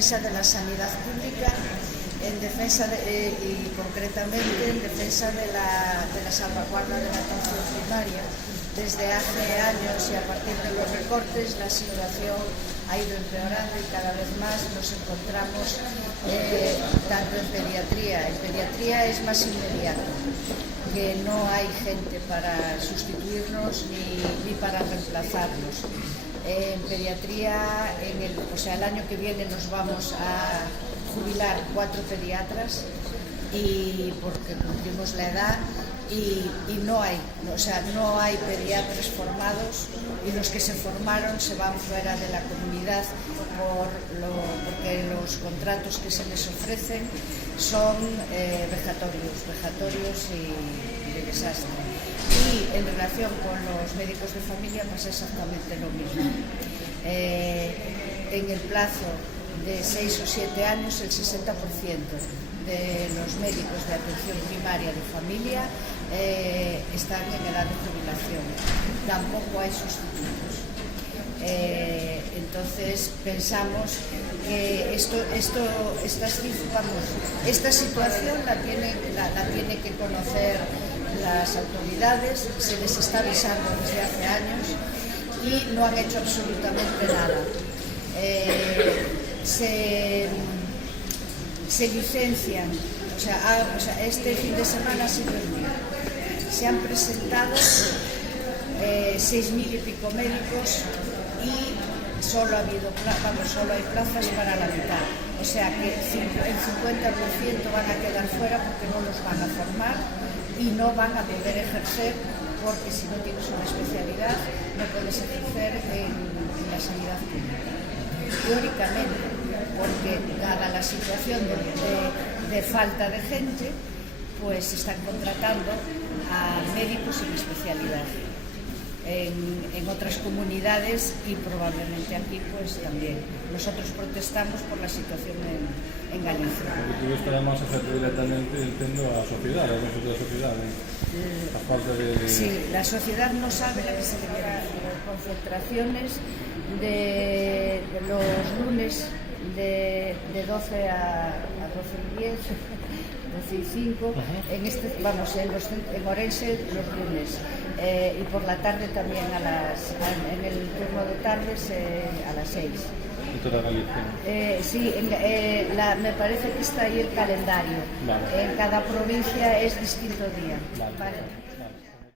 defensa de la sanidad pública, y concretamente en defensa de la salvaguarda de la atención primaria. Desde hace años y a partir de los recortes la situación ha ido empeorando y cada vez más nos encontramos tanto en pediatría. En pediatría es más inmediato, que no hay gente para sustituirnos ni para reemplazarnos. En pediatría, el año que viene nos vamos a jubilar 4 pediatras y porque cumplimos la edad y no hay pediatras formados, y los que se formaron se van fuera de la comunidad porque los contratos que se les ofrecen son vejatorios y de desastre. Y en relación con los médicos de familia pasa exactamente lo mismo. En el plazo de 6 o 7 años el 60% de los médicos de atención primaria de familia están en edad de jubilación. Tampoco hay sustitutos. Entonces pensamos que esta situación la tiene que conocer las autoridades, se les está avisando desde hace años y no han hecho absolutamente nada. Se licencian, este fin de semana ha sido el mío. Se han presentado 6.000 y pico médicos y solo hay plazas para la mitad. O sea que el 50% van a quedar fuera porque no los van a formar y no van a poder ejercer, porque si no tienes una especialidad no puedes ejercer en la sanidad pública. Teóricamente, porque dada la situación de falta de gente, pues se están contratando a médicos sin especialidad. En otras comunidades y probablemente aquí pues también. Nosotros protestamos por la situación en Galicia. Porque tú estará máis afecto directamente, entendo, a sociedade, a da sociedade. A falta de... Sí, la sociedad no sabe la que se genera concentraciones de los lunes de 12 a 12 y 10, 12 y 5, en Orense los lunes. Y por la tarde también en el turno de tardes a las 6. En toda Galicia. Sí, me parece que está ahí el calendario. Vale. En cada provincia es distinto día. Vale. Vale.